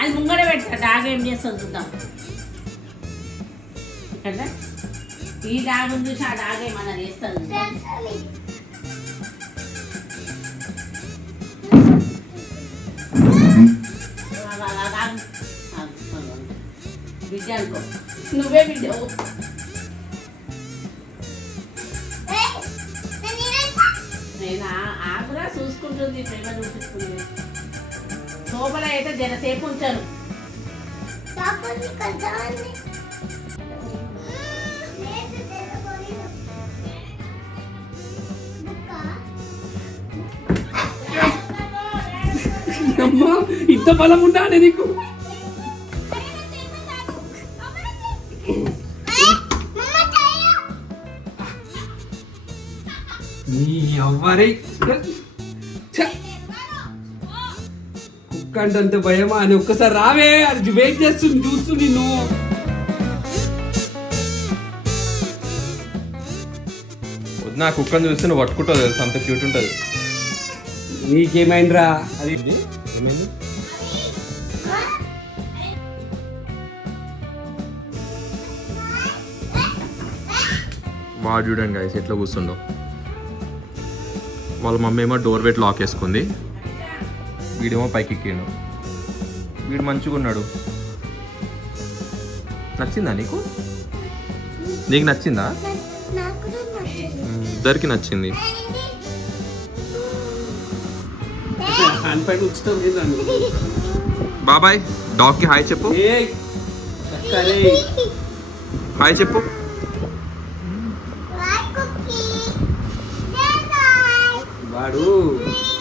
అది ముంగడ పెట్టా డాగ్ ఏం చేస్తుంది చూద్దాం కదా ఈ డాగ్ చూసి ఆ డాగ్ ఏమన్నా చేస్తుంది బిడ్డ అనుకో నువ్వే బిడ్డ నేను ఆకురా చూసుకుంటుంది ప్రేమ చూపిస్తుంది లోపల అయితే జరసేపు ఉంచారు అమ్మా ఇంత బలం ఉండాలి నీకు నీ అవ్వరి కుక్క అంటే అంత భయమా అని ఒక్కసారి రావే అది వెయిట్ చేస్తుంది చూస్తూ నిన్ను నా కుక్కను చూస్తే నువ్వు పట్టుకుంటావు తెలుసు అంత క్యూట్ ఉంటుంది నీకేమైందిరా అది ఏమైంది వాడు చూడండి గైస్ ఎట్లా కూర్చుండో వాళ్ళ మమ్మీ ఏమో డోర్ వెట్ లాక్ వేసుకుంది వీడేమో పైకి ఎక్కిండు వీడు మంచిగా ఉన్నాడు నచ్చిందా నీకు నీకు నచ్చిందా ఇద్దరికి నచ్చింది బాబాయ్ డాగ్కి హాయ్ చెప్పు హాయ్ చెప్పు వాడు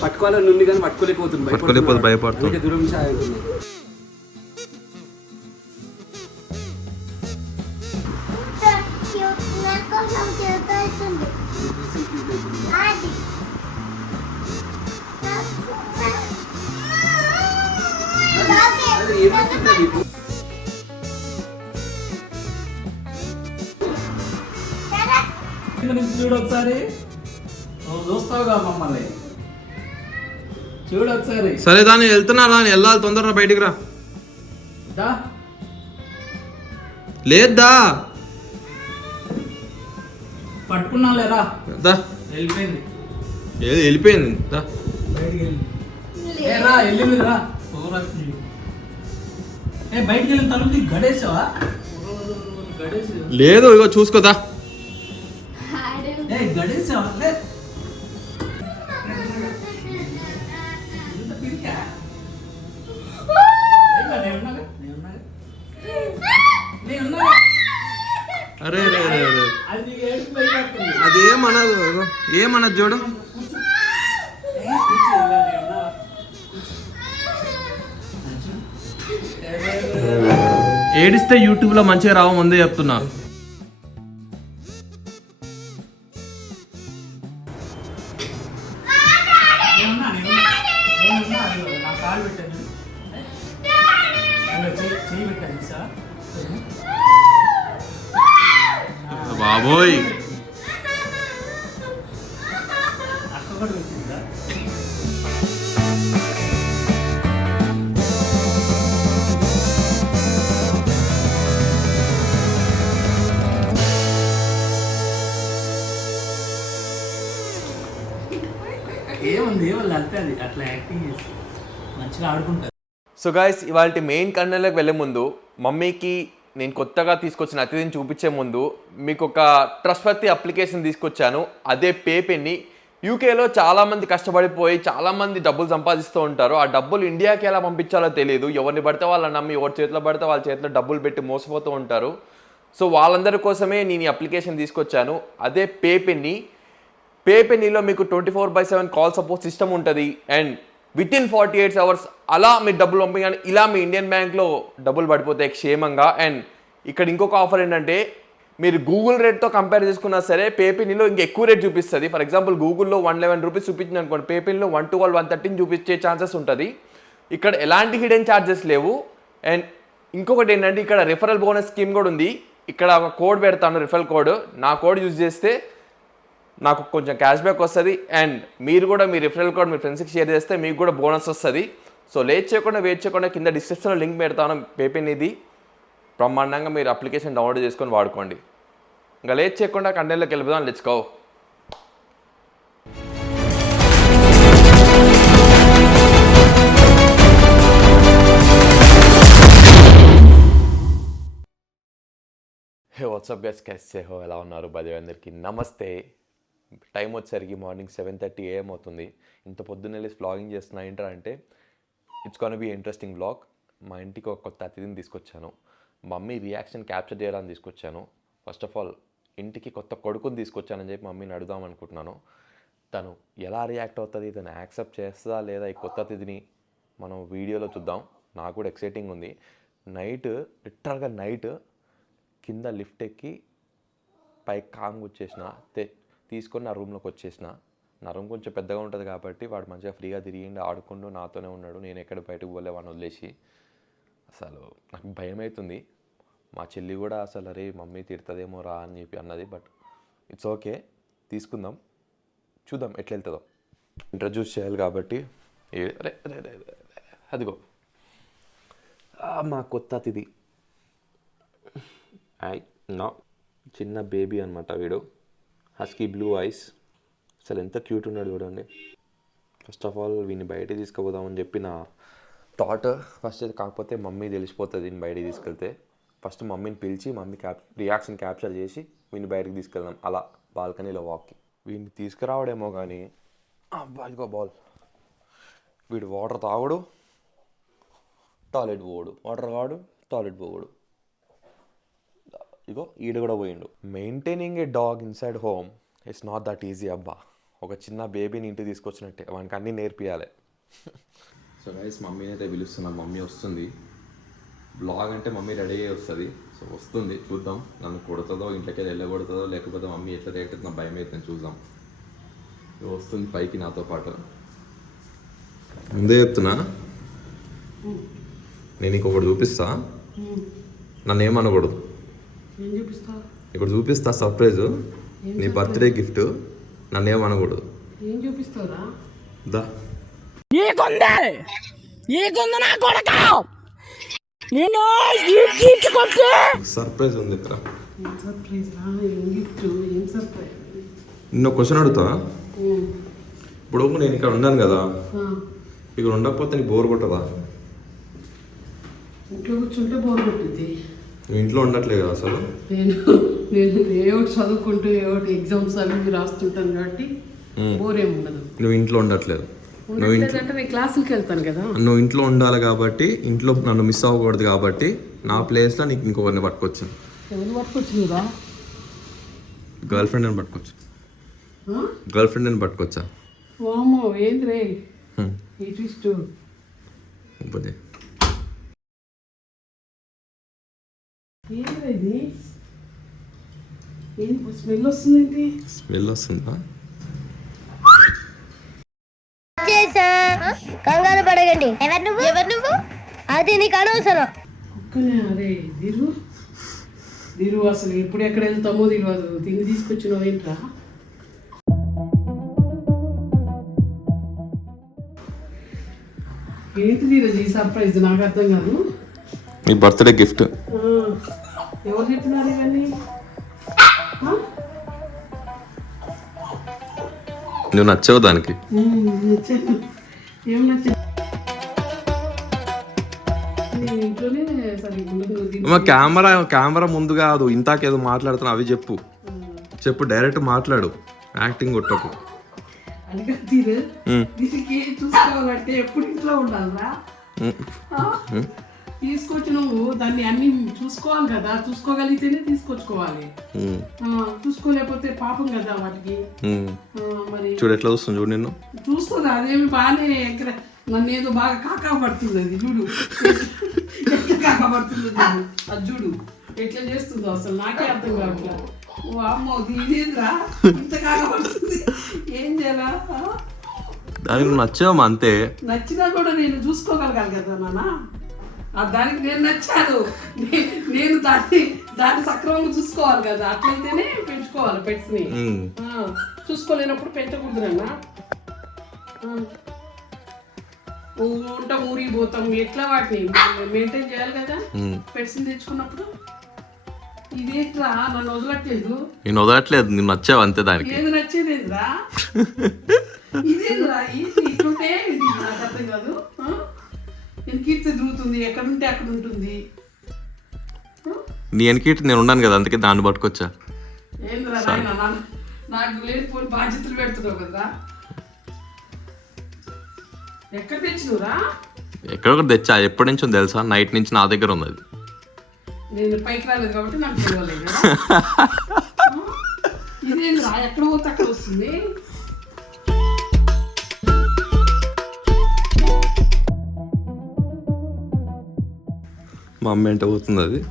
పట్టుకోవాలని ఉంది కానీ పట్టుకోలేకపోతుంది భయపడుతుంది దూరం చూడు ఒకసారి నువ్వు చూస్తావుగా మమ్మల్ని చూడు ఒకసారి సరే దాన్ని వెళ్తున్నా దాన్ని వెళ్ళాలి తొందరగా బయటికి రా లేదా పట్టుకున్నా లేరా దా వెళ్ళిపోయింది ఏది వెళ్ళిపోయింది దా వెళ్ళింది రా బయటికి వెళ్ళిన తలుపు గడేసావా లేదు ఇగో చూసుకోదా గడేసావా అరే అరే అరే అరే అదేమనదు ఏమన్నది చూడు ఏడిస్తే యూట్యూబ్లో మంచిగా రావ ముందే చెప్తున్నా బాబోయ్ ఏముంది వాళ్ళు అంతే అది అట్లా యాక్టింగ్ చేసి మంచిగా ఆడుకుంటారు. సో గైస్ ఇవాళ మెయిన్ కంటెంట్లోకి వెళ్ళే ముందు మమ్మీకి నేను కొత్తగా తీసుకొచ్చిన అతిథిని చూపించే ముందు మీకు ఒక ట్రస్ట్వర్తీ అప్లికేషన్ తీసుకొచ్చాను. అదే పేపెన్ని. యూకేలో చాలామంది కష్టపడిపోయి చాలామంది డబ్బులు సంపాదిస్తూ ఉంటారు. ఆ డబ్బులు ఇండియాకి ఎలా పంపించాలో తెలియదు. ఎవరిని పడితే వాళ్ళని నమ్మి ఎవరి చేతిలో పడితే వాళ్ళ చేతిలో డబ్బులు పెట్టి మోసపోతూ ఉంటారు. సో వాళ్ళందరి కోసమే నేను ఈ అప్లికేషన్ తీసుకొచ్చాను. అదే పేపెన్ని. పేపెన్నీలో మీకు 24/7 కాల్ సపోర్ట్ సిస్టమ్ ఉంటుంది. అండ్ వితిన్ 48 అవర్స్ అలా మీరు డబ్బులు పంపించగానే ఇలా మీ ఇండియన్ బ్యాంక్లో డబ్బులు పడిపోతాయి క్షేమంగా. అండ్ ఇక్కడ ఇంకొక ఆఫర్ ఏంటంటే మీరు గూగుల్ రేట్తో కంపేర్ చేసుకున్నా సరే పేపీనీలో ఇంకా ఎక్కువ రేట్ చూపిస్తుంది. ఫర్ ఎగ్జాంపుల్ గూగుల్లో 111 రూపీస్ చూపించింది అనుకోండి, పేపీనీలో 112, 113 చూపించే ఛాన్సెస్ ఉంటుంది. ఇక్కడ ఎలాంటి హిడెన్ ఛార్జెస్ లేవు. అండ్ ఇంకొకటి ఏంటంటే ఇక్కడ రిఫరల్ బోనస్ స్కీమ్ కూడా ఉంది. ఇక్కడ ఒక కోడ్ పెడతాను, రిఫరల్ కోడ్. నా కోడ్ యూజ్ చేస్తే నాకు కొంచెం క్యాష్ బ్యాక్ వస్తుంది. అండ్ మీరు కూడా మీ రిఫరల్ కోడ్ మీ ఫ్రెండ్స్కి షేర్ చేస్తే మీకు కూడా బోనస్ వస్తుంది. సో వెయిట్ చేయకుండా కింద డిస్క్రిప్షన్లో లింక్ పెడతాను పేపీనీది. బ్రహ్మాండంగా మీరు అప్లికేషన్ డౌన్లోడ్ చేసుకొని వాడుకోండి. ఇంకా లేట్ చేయకుండా కంటెంట్లోకి వెళ్ళిపోదాం. Let's go. Hey WhatsApp guys, कैसे हो? ఎలా ఉన్నారు? బదే అందరికీ నమస్తే. టైం వచ్చేసరికి మార్నింగ్ 7:30 AM అవుతుంది. ఇంత పొద్దున్న వెళ్ళి వ్లాగింగ్ చేస్తున్నా ఏంటంటే అంటే it's can be interesting vlog. మా ఇంటికి ఒక కొత్త అతిథిని తీసుకొచ్చాను. మమ్మీ రియాక్షన్ క్యాప్చర్ చేయడానికి తీసుకొచ్చాను. ఫస్ట్ ఆఫ్ ఆల్ ఇంటికి కొత్త కొడుకుని తీసుకొచ్చానని చెప్పి మమ్మీని అడుగుదాం అనుకుంటున్నాను. తను ఎలా రియాక్ట్ అవుతుంది, తను యాక్సెప్ట్ చేస్తుందా లేదా ఈ కొత్త అతిథిని మనం వీడియోలో చూద్దాం. నాకు కూడా ఎక్సైటింగ్ ఉంది. లిటరల్గా నైట్ కింద లిఫ్ట్ ఎక్కి పైకి కాంగ్ వచ్చేసిన తీసుకొని నా రూమ్లోకి వచ్చేసిన. నా రూమ్ కొంచెం పెద్దగా ఉంటుంది కాబట్టి వాడు మంచిగా ఫ్రీగా తిరిగిండి ఆడుకుంటూ నాతోనే ఉన్నాడు. నేను ఎక్కడ బయటకు పోలే వాడిని వదిలేసి. అసలు నాకు భయం అవుతుంది. మా చెల్లి కూడా అసలు అరే మమ్మీ తిడుతుందేమో రా అని చెప్పి అన్నది. బట్ ఇట్స్ ఓకే, తీసుకుందాం, చూద్దాం ఎట్లా వెళ్తుందో. ఇంట్రడ్యూస్ చేయాలి కాబట్టి అదిగో మా కొత్త అతిథి. నా చిన్న బేబీ అనమాట వీడు. Husky blue ice. అసలు ఎంత క్యూట్ ఉన్నాడు చూడండి. ఫస్ట్ ఆఫ్ ఆల్ వీడిని బయటికి తీసుకుపోదామని చెప్పి నా థాట్ ఫస్ట్. కాకపోతే మమ్మీ తెలిసిపోతుంది దీన్ని బయటికి తీసుకెళ్తే. ఫస్ట్ మమ్మీని పిలిచి మమ్మీ రియాక్షన్ క్యాప్చర్ చేసి వీడిని బయటికి తీసుకెళ్దాం అలా బాల్కనీలో వాక్కి. వీడిని తీసుకురావడేమో కానీ ఇదిగో బాల్. వీడు వాటర్ తాగడు, టాయిలెట్ పోవడు, వాటర్ తాగడు, టాయిలెట్ పోవడు. ఇగో ఈడు కూడా పోయిండు. Maintaining A dog inside home it's not that easy అబ్బా. ఒక చిన్న బేబీని ఇంటికి తీసుకొచ్చినట్టే వానికి అన్నీ నేర్పియాలి. సో గైస్ మమ్మీని అయితే పిలుస్తున్నాం. మమ్మీ వస్తుంది. బ్లాగ్ అంటే మమ్మీ రెడీ అయ్యి వస్తుంది. సో వస్తుంది, చూద్దాం. నన్ను కొడుతుందో ఇంట్లోకి వెళ్ళగొడుతుందో లేకపోతే మమ్మీ ఎట్లా రియాక్ట్ నా భయం అయితే చూద్దాం. వస్తుంది పైకి నాతో పాటు. ముందే చెప్తున్నా, నేను ఇంకొకటి చూపిస్తా, నన్ను ఏమనకూడదు. ఇక్కడ చూపిస్తా సర్ప్రైజ్, నీ బర్త్డే గిఫ్ట్. నన్ను ఏమనకూడదు. ఏం చూపిస్తావురా? దా సర్ప్రైజ్ ఉంది ఇక్కడ. నిన్న క్వశ్చన్ అడుగుతా. ఇప్పుడు నేను ఇక్కడ ఉన్నాను కదా, ఇక్కడ ఉండకపోతే నీకు బోర్ కొట్టదా? ఇంట్లో కూర్చుంటే బోర్ కొట్టుద్ది. నువ్వు ఇంట్లో ఉండట్లేదు కదా అసలు. నేను ఏ ఒకటి చదువుకుంటూ ఏ ఒకటి ఎగ్జామ్స్ అవి రాస్తుంటాను కాబట్టి బోర్ ఏమి ఉండదు. నువ్వు ఇంట్లో ఉండట్లేదు. అంటే నేను క్లాసులకి వెళ్తాను కదా. నువ్వు ఇంట్లో ఉండాలి కాబట్టి, ఇంట్లో నన్ను మిస్ అవ్వకూడదు కాబట్టి నా ప్లేస్లో నీకు ఇంకొకరిని పట్టుకొచ్చు. ఎవరు పట్టుకొచ్చురా? గర్ల్ ఫ్రెండ్ అని పట్టుకోవచ్చు. గర్ల్ ఫ్రెండ్ అని పట్టుకోవచ్చా? వామో ఏంది రే ఈ ట్విస్ట్. ఏంద్రా ఇది? ఏం స్మెల్ వస్తుందేంటి? స్మెల్ వస్తుందా? కంగారు పడగండి. ఎవరు నువ్వు? అది నీకు అనవసరం. ఒక్కనే అరే దిరు అసలు ఎప్పుడు ఎక్కడ వెళ్తామో తెలియదు. తిని తీసుకొచ్చినావు ఏంట్రా? ఏంటిది ఈ సర్ప్రైజ్? నాకు అర్థం కాదు. నీ బర్త్డే గిఫ్ట్. ఎవరు చెప్తున్నారు ఇవన్నీ? నువ్వు నచ్చావు దానికి. నచ్చాను. ఏం నచ్చా? ఇంట్లోనే సరే కెమెరా ముందు కాదు, ఇంతాకేదో మాట్లాడుతున్నా అవి చెప్పు డైరెక్ట్ మాట్లాడు, యాక్టింగ్ కొట్టకు. అడిగా తీరు దీనికి చూసుకోవాలంటే ఎప్పుడు ఇంట్లో ఉండాలరా? తీసుకొచ్చి నువ్వు దాన్ని అన్ని చూసుకోవాలి కదా. చూసుకోగలిగితేనే తీసుకొచ్చుకోవాలి. చూసుకోలేకపోతే పాపం కదా వాటికి. మరి చూడు ఎట్లా చూస్తుంది, చూడు నిన్ను చూస్తుంది. అదేమి బాగానే నన్ను ఏదో బాగా కాకా పడుతుంది. అది చూడు ఎట్లా కాకా పడుతుంది అది చూడు. ఎట్లా చేస్తుందో అసలు నాకే అర్థం కావట్లా. ఓ అమ్మో ఇదేంద్రా ఇంత కాకపడుతుంది, ఏం చేయాలా? దానికి నచ్చాము అంతే. నచ్చినా కూడా నేను చూసుకోగలగాలి కదా నాన్న. దానికి నేను నచ్చాను, నేను దాన్ని సక్రమంగా చూసుకోవాలి కదా. అట్లయితేనే పెంచుకోవాలి పెట్స్ని. చూసుకోలేనప్పుడు పెంచకూడదు నాన్న. ఉంటాం ఊరిపోతాం, ఎట్లా వాటిని మెయింటైన్ చేయాలి కదా పెట్స్ని తెచ్చుకున్నప్పుడు. ఇదేంట్రా నన్ను వదలట్లేదు. నేను వదలట్లేదు, నేను నచ్చావు అంతే. దానికి ఏది నచ్చేదేంద్రా, ఇదేంద్రా ఇట్లుంటే ఇది నాకు అర్థం కాదు. ఎన్కీర్తి తిరుగుతుంది, ఎక్కడుంటే అక్కడ ఉంటుంది. నీ ఎన్కీర్తి నేను ఉన్నాను కదా, అందుకే దాన్ని పట్టుకొచ్చా. ఏంద్రా నాయన నాకు లేనిపోని బాధ్యతలు పెడుతున్నావు కదా. ఎక్కడ తెచ్చినవురా? ఎక్కడొకటి తెచ్చా, ఎప్పటి నుంచో తెలుసా, నైట్ నుంచి నా దగ్గర ఉంది అది. నేను పైకి రాలేదు కాబట్టి నాకు తెలియలేదు కదా. ఇదేంద్రా ఎక్కడ పోతే అక్కడ వస్తుంది. మా అమ్మ ఎంట పోతుంది అది.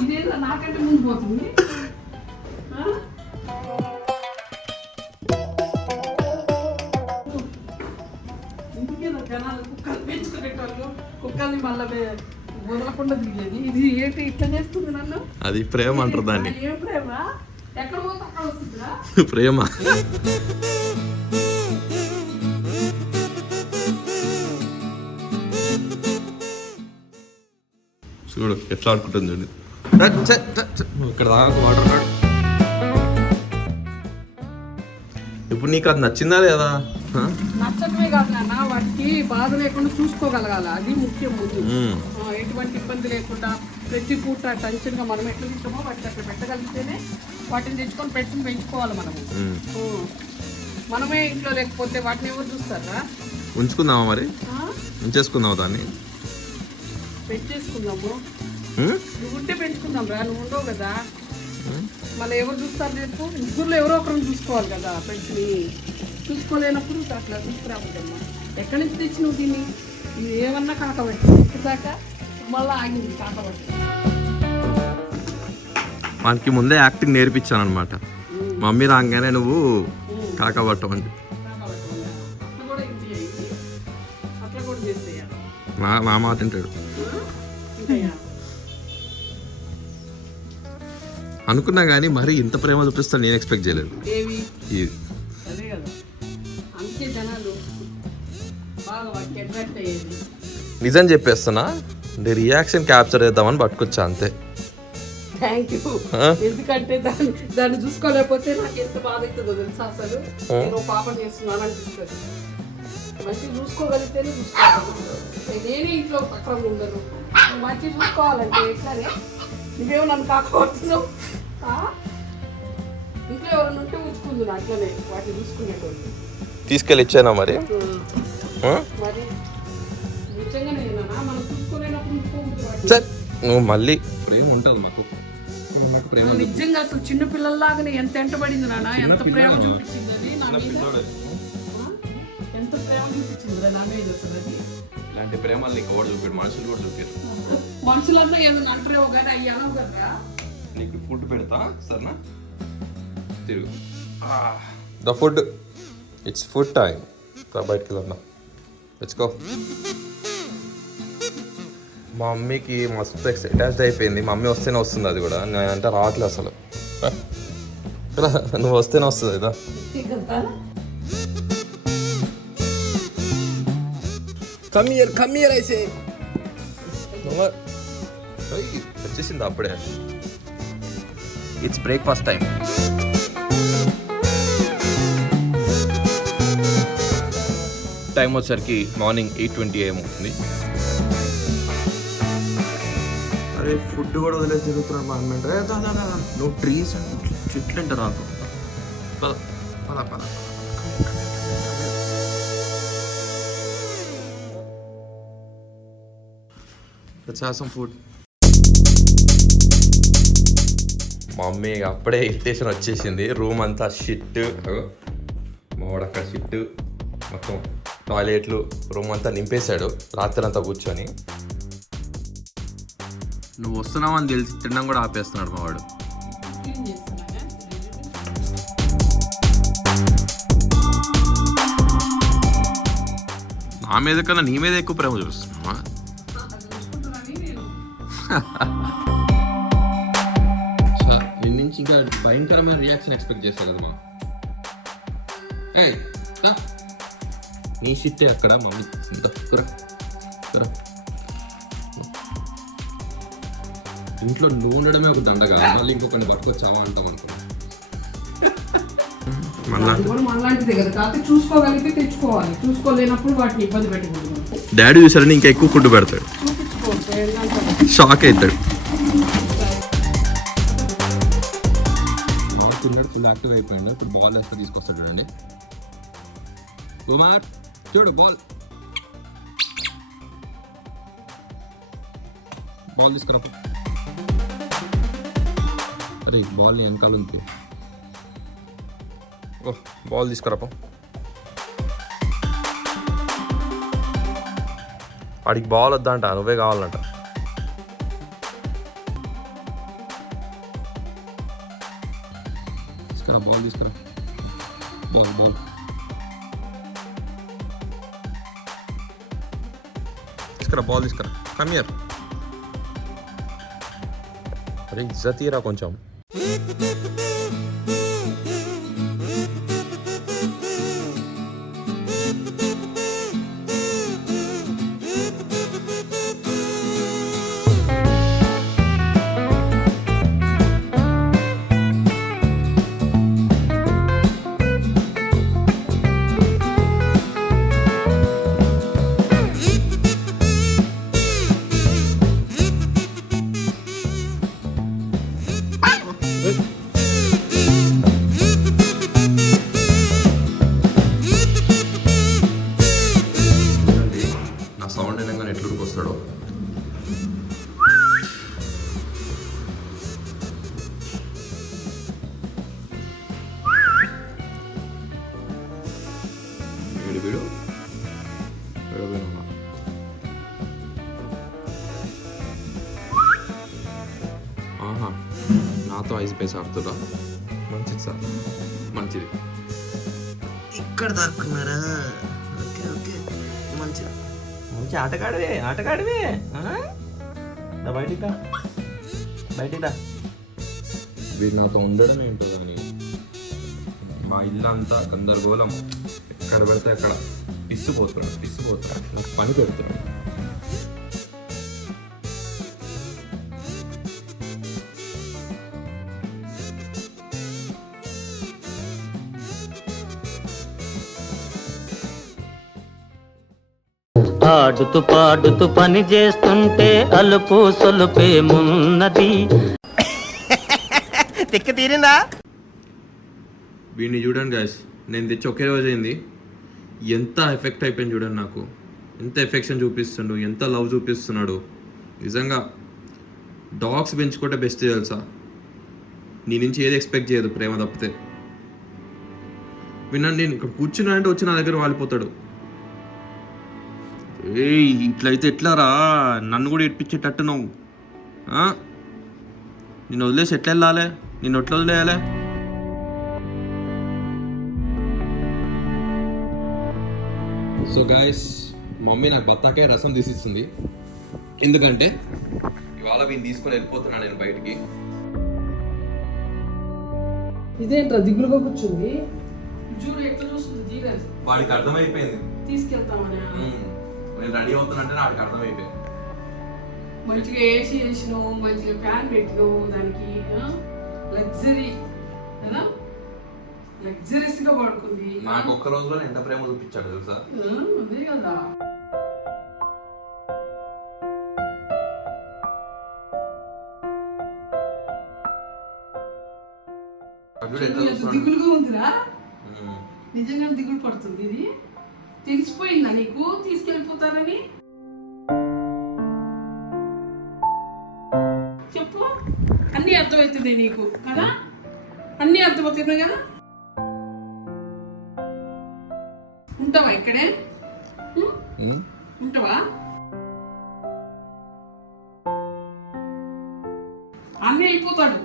ఇదేంద్రా నాకంటే ముందు పోతుంది. జనాలు కుక్కలు పెంచుకునేటోళ్ళు కుక్కల్ని మళ్ళీ వదలకుండా దిగేది. ఇది ఏంటి ఇట్లా చేస్తుంది నన్ను? అది ప్రేమ అంటారు దాన్ని. ఏం ప్రేమ? ఎక్కడ పోతే అక్కడ వస్తుందా ప్రేమ. చూడు ఎట్లా ఆడుకుంటుంది చూడు. ఇక్కడ దాకా వాటర్. ఇప్పుడు నీకు అది నచ్చిందా లేదా? నచ్చటమే కాదు నాన్న, వాటికి బాధ లేకుండా చూసుకోగలగాలి, అది ముఖ్యం. ముందు ఎటువంటి ఇబ్బంది లేకుండా ప్రతి పూట టెన్షన్గా మనం ఎట్లా తింటామో వాటిని అక్కడ పెట్టగలిగితేనే వాటిని తెచ్చుకొని పెట్టుకుని పెంచుకోవాలి మనము. మనమే ఇంట్లో లేకపోతే వాటిని ఎవరు చూస్తారా? ఉంచుకుందామా మరి? ఉంచేసుకుందామా దాన్ని? పెంచేసుకుందాము. నువ్వు ఉంటే పెంచుకుందాం రా, నువ్వు ఉండవు కదా. మళ్ళీ ఎవరు చూస్తారు రేపు? ముగ్గురులో ఎవరో ఒకరిని చూసుకోవాలి కదా. పెంచుని చూసుకోలేనప్పుడు అట్లా తీసుకురావద్దమ్మా. ఎక్కడి నుంచి తెచ్చి నువ్వు దీన్ని? ఇది ఏమన్నా కాకబట్టి ఇప్పుడు దాకా మళ్ళీ ఆగింది కాకబట్టి. వానికి ముందే యాక్టింగ్ నేర్పించాను అనమాట. మమ్మీ రాగానే నువ్వు కాకబట్టమండి. అట్లా కూడా ఇంటి అట్లా కూడా చేసేయా. మా మాట తింటాడు అనుకున్నా కానీ మరి ఇంత ప్రేమ చూపిస్తాను నేను ఎక్స్పెక్ట్ చేయలేదు. అదే కదా, అందుకే జనాలు బాగా వాటికి అట్రాక్ట్ అయ్యేది. నిజం చెప్పేస్తున్నా, నీ రియాక్షన్ క్యాప్చర్ చేద్దామని పట్టుకొచ్చా అంతే. Thank you. ఎందుకంటే దాన్ని చూసుకోలేకపోతే నాకు ఎంత బాధ అవుతుందో తెలుసా. అసలు నేను పాపం చేస్తున్నాను అనిపిస్తుంది. మంచిగా చూసుకోగలిగితేనే చూసుకోవాలి. నేనే ఇంట్లో పక్కన ఉండను. నువ్వు మంచిగా చూసుకోవాలంటే ఎట్లానే నువ్వేమో నన్ను కాకపోతున్నావు. ఇంట్లో ఎవరైనా ఉంటే ఉంచుకుంది అట్లనే వాటిని చూసుకునేటోళ్ళు. తీసుకెళ్ళి ఇచ్చానా మరి? మరి నిజంగా నేనా మనం చూసుకోలేనప్పుడు నువ్వు మళ్ళీ ప్రేమ ఉంటుంది మాకు. నిజంగా అసలు చిన్న పిల్లల్లాగానే ఎంత ఎంటబడింది నాన్న, ఎంత ప్రేమ చూపించింది అది నా మీద. ఎంత ప్రేమ చూపించింది నా మీద అసలు అది. ఇలాంటి ప్రేమలు నీకు ఎవరు చూపారు? మనుషులు కూడా చూపారు. మనుషులన్నా ఏదైనా అంటారేమో కానీ అయ్యాను కదా. నీకు ఫుడ్ పెడతా సరేనా? తిరుగు. The food, it's food time. బయటకు వెళ్దాం, తెచ్చుకో. మా మమ్మీకి మస్తు అటాచ్ అయిపోయింది. మా మమ్మీ వస్తేనే వస్తుంది, అది కూడా నేనంటే రావట్లేదు అసలు. నువ్వు వస్తేనే వస్తుంది కదా. Come here, I say. వచ్చేసింది అప్పుడే. It's breakfast time. టైం వచ్చేసరికి మార్నింగ్ 8:20 AM అవుతుంది. అరే ఫుడ్ కూడా వదిలేసి తిరుగుతున్నాడు మా అమ్మ. నువ్వు ట్రీస్ అంటే చెట్లు అంటే రాకు. పద పద పద. Let's have some food. మా మమ్మీ అప్పుడే ఇరిటేషన్ వచ్చేసింది. రూమ్ అంతా షిట్. మా వాడు అక్కడ షిఫ్ట్ మొత్తం టాయిలెట్లు రూమ్ అంతా నింపేశాడు రాత్రి అంతా కూర్చొని. నువ్వు వస్తున్నావు అని తెలిసి తినడం కూడా ఆపేస్తున్నాడు మా వాడు. క్లీన్ చేస్తున్నాగా. నా మీద కన్నా నీ మీద ఎక్కువ ప్రేమ చూపిస్తున్నావా? చూసుకుంటున్నాను నేను. నిన్న నుంచి ఇంకా భయంకరమైన రియాక్షన్ ఎక్స్పెక్ట్ చేశాను కదా మా. నీ షిట్టే అక్కడ మమ్మీ ఇంట్లో నువ్వు ఉండడమే ఒక దండగా, మళ్ళీ ఇంకొకరిని పట్టుకొచ్చావా అంటాం అనుకున్నా. అది కూడా మనలాంటిదే కదా, కాకపోతే చూసుకోగలిగితే తెచ్చుకోవాలి, చూసుకోలేనప్పుడు వాటిని ఇబ్బంది పెట్టకూడదు. డాడీ చూసారని ఇంకా ఎక్కువ ఫుడ్ పెడతాడు, చూపించుకోవచ్చు. షాక్ అవుతాడు. తిన్నాడు, ఫుల్ యాక్టివ్ అయిపోయాడు. ఇప్పుడు బాల్ వేస్తే తీసుకొస్తాడు చూడండి. కుమార్ చూడు బాల్ తీసుకురా. అరే బాల్ వెనకాల ఉంది. ఓ బాల్ తీసుకురాపో. వాడికి బాల్ వద్దంట, నువ్వే కావాలంట. తీసుకురా బాల్, తీసుకురా బాల్. తీసుకురా బాల్, తీసుకురా. Come here. అరే ఇజ్జత్ తీరా కొంచెం. నా సౌండ్ అయినా ఎట్లా వస్తాడో. వీడు ఆహా, నాతో ఐస్ పేస్ ఆడుతురా. మంచిది సార్, మంచిది. ఇక్కడ దొరుకుతున్నారా? ఓకే ఓకే, మంచిది. మంచి ఆటగాడివే. బయటికి రా. వీడు నాతో ఉండడం ఏంటో కానీ మా ఇల్లంతా గందరగోళం. ఎక్కడ పెడితే అక్కడ పిసిపోతున్నాడు. నాకు పని పెడుతున్నాడు. ఆడుతూ పాడుతూ పని చేస్తుంటే అలుపు సొలుపేమున్నది. తిక్క తీరిందా? వీడిని చూడండి గాయస్, నేను తెచ్చి ఒకే రోజు అయింది. ఎంత ఎఫెక్ట్ అయిపోయింది చూడండి. నాకు ఎంత ఎఫెక్షన్ చూపిస్తుండు, ఎంత లవ్ చూపిస్తున్నాడు. నిజంగా డాగ్స్ పెంచుకుంటే బెస్ట్ తెలుసా. నీ నుంచి ఏది ఎక్స్పెక్ట్ చేయదు ప్రేమ తప్పితే. విన్నాను, నేను ఇక్కడ కూర్చున్నా అంటే వచ్చి నా దగ్గర వాలిపోతాడు. ఏయ్ ఇట్లయితే ఎట్లారా, నన్ను కూడా ఇప్పించేటట్టు నువ్వు. నిన్ను వదిలేసి ఎట్లా వెళ్ళాలి? నిన్ను ఎట్లా వదిలేయాలి? సో గాయస్, మమ్మీ నాకు బత్తాకాయ రసం తీసిస్తుంది. ఎందుకంటే ఇవాళ వీళ్ళు తీసుకొని వెళ్ళిపోతున్నాను నేను బయటికి. ఇదేంట్రా దిగులుగా కూర్చుంది? చూడు ఎట్లా చూస్తుంది జీరాజు. వాడికి అర్థమైపోయింది తీసుకెళ్తామని. నేను రెడీ అవుతున్నట్టే వాడికి అర్థమైపోయింది. మంచిగా ఏసీ వేసినావు, మంచిగా ఫ్యాన్ పెట్టినావు, దానికి లగ్జరీ కదా, లగ్జరీస్ గా పడుకుంది. నాకు ఒక్క రోజులో ఎంత ప్రేమ చూపించాడు తెలుసా. అదే కదా. దిగులుగా ఉందిరా, నిజంగా దిగులు పడుతుంది. ఇది తెలిసిపోయిందా నీకు తీసుకెళ్ళిపోతారని? చెప్పు, అన్నీ అర్థమవుతుంది నీకు కదా, అన్నీ అర్థమవుతున్నాయి కదా. ఇక్కడే ఉంటావా? అన్నీ అయిపోతాడు,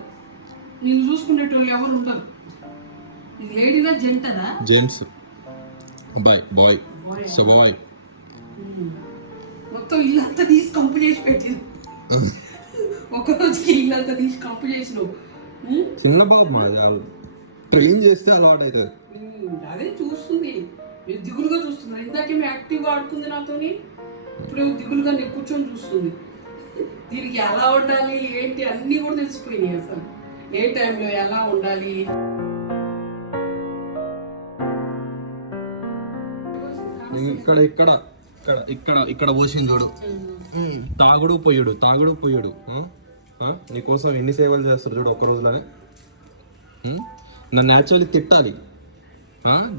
నిన్ను చూసుకునేటోళ్ళు ఎవరు ఉండరు. ఇది లేడీనా జెంటనా? జెంట్స్, అబ్బాయి, బాయ్, బాయ్. మొత్తం ఇల్లంతా తీసి కంపు చేసి పెట్టింది. ఒక రోజుకి ఇల్లంతా తీసి కంపు చేసినావు. చిన్న బాబు మాది, ట్రైన్ చేస్తే అలవాటు అవుతుంది. అదే చూస్తుంది, మీరు దిగులుగా చూస్తున్నారు. ఇందాకే మేము యాక్టివ్గా ఆడుకుంది నాతోని, ఇప్పుడు దిగులుగా నేను కూర్చొని చూస్తుంది. దీనికి ఎలా ఉండాలి ఏంటి అన్నీ కూడా తెలిసిపోయినాయి. అసలు ఏ టైంలో ఎలా ఉండాలి. ఇక్కడ ఇక్కడ ఇక్కడ ఇక్కడ ఇక్కడ పోసింది చూడు, తాగుడు పొయ్యుడు, తాగుడు పొయ్యుడు. నీకోసం ఎన్ని సేవలు చేస్తారు చూడు ఒక్క రోజులోనే. నన్ను యాక్చువల్లీ తిట్టాలి,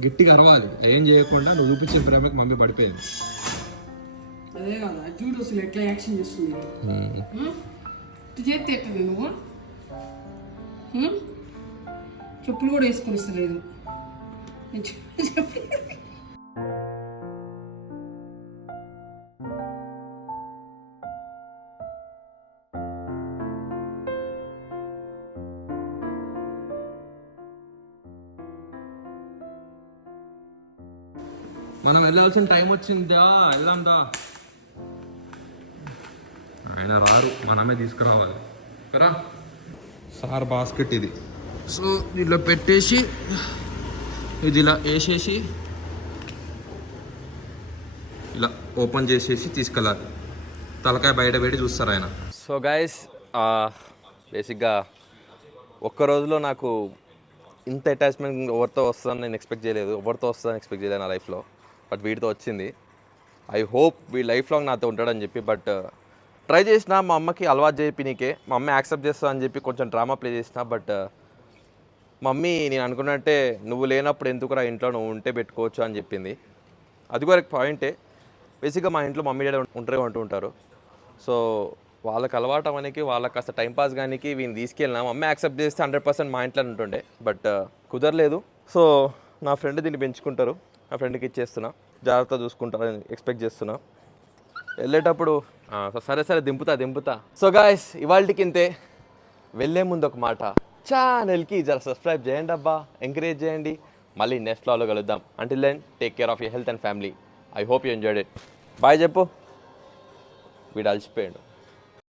గట్టిగా అరవాలి, ఏం చేయకుండా నువ్వు చూపించిన ప్రేమకి మమ్మీ పడిపోయింది. అదే కదా చూడు అసలు ఎట్లా యాక్షన్ చేస్తుంది. చేస్తే ఎట్టదు నువ్వు, చెప్పులు కూడా వేసుకొని ఇస్తలేదు. మనం వెళ్ళాల్సిన టైం వచ్చిందా, వెళ్దాందా. ఆయన రారు, మనమే తీసుకురావాలి కదా. సార్ బాస్కెట్ ఇది, సో ఇలా పెట్టేసి ఇది ఇలా వేసేసి ఇలా ఓపెన్ చేసేసి తీసుకెళ్ళాలి. తలకాయ బయట పెట్టి చూస్తారు ఆయన. సో గైస్, బేసిక్గా ఒక్క రోజులో నాకు ఇంత అటాచ్మెంట్ ఎవరితో వస్తుందని నేను ఎక్స్పెక్ట్ చేయలేదు, ఎవరితో వస్తుందని ఎక్స్పెక్ట్ చేయలేదు నా లైఫ్లో. బట్ వీటితో వచ్చింది. I hope we life long నాతో ఉంటాడని చెప్పి. బట్ ట్రై చేసిన మా అమ్మకి అలవాటు చేపి నీకే, మా అమ్మ యాక్సెప్ట్ చేస్తా అని చెప్పి కొంచెం డ్రామా ప్లే చేసిన. బట్ మమ్మీ నేను అనుకున్నట్టే నువ్వు లేనప్పుడు ఎందుకురా ఇంట్లో నువ్వు ఉంటే పెట్టుకోవచ్చు అని చెప్పింది. అది కూడా పాయింటే. బేసిక్గా మా ఇంట్లో మమ్మీ డాడీ ఉంటారే అంటూ ఉంటారు. సో వాళ్ళకి అలవాటు అవనికి, వాళ్ళకి కాస్త టైంపాస్ కానీ వీళ్ళని తీసుకెళ్ళినా మమ్మీ యాక్సెప్ట్ చేస్తే 100% మా ఇంట్లో ఉంటుండే. బట్ కుదరలేదు. సో నా ఫ్రెండ్ దీన్ని పెంచుకుంటారు, నా ఫ్రెండ్కి ఇచ్చేస్తున్నా, జాగ్రత్త చూసుకుంటారని ఎక్స్పెక్ట్ చేస్తున్నా. వెళ్ళేటప్పుడు సరే దింపుతా. సో గాయస్, ఇవాళకి ఇంతే. వెళ్ళే ముందు ఒక మాట, ఛానల్కి జర సబ్స్క్రైబ్ చేయండి అబ్బా, ఎంకరేజ్ చేయండి. మళ్ళీ నెక్స్ట్ వ్లాగ్లో కలుద్దాం. Until then take care of your health and family. I hope you enjoyed it. Bye చెప్పు. వీడు అలసిపోయాడు.